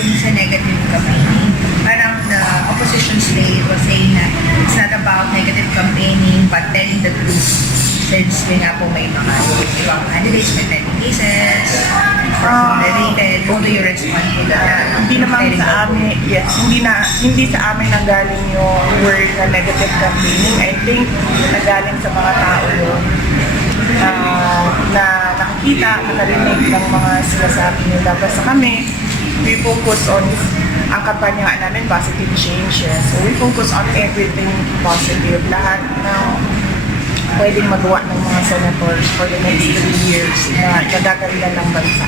dun sa negative campaigning. Parang the opposition slate was saying na it's not about negative campaigning but telling the truth. Since may nga po may mga ibang candidates with many cases, related, how do you respond to that? Hindi naman sa amin, yes, hindi sa amin nanggaling yung word na negative campaigning. I think nanggaling sa mga tao yun na nakikita, nakarinig ng mga sinasabi nila. Basta kami, we focus on ang kampanya nga namin, positive changes. So we focus on everything positive. Lahat ng pwedeng magawa ng mga senators for the next 3 years na gagawin ng bansa.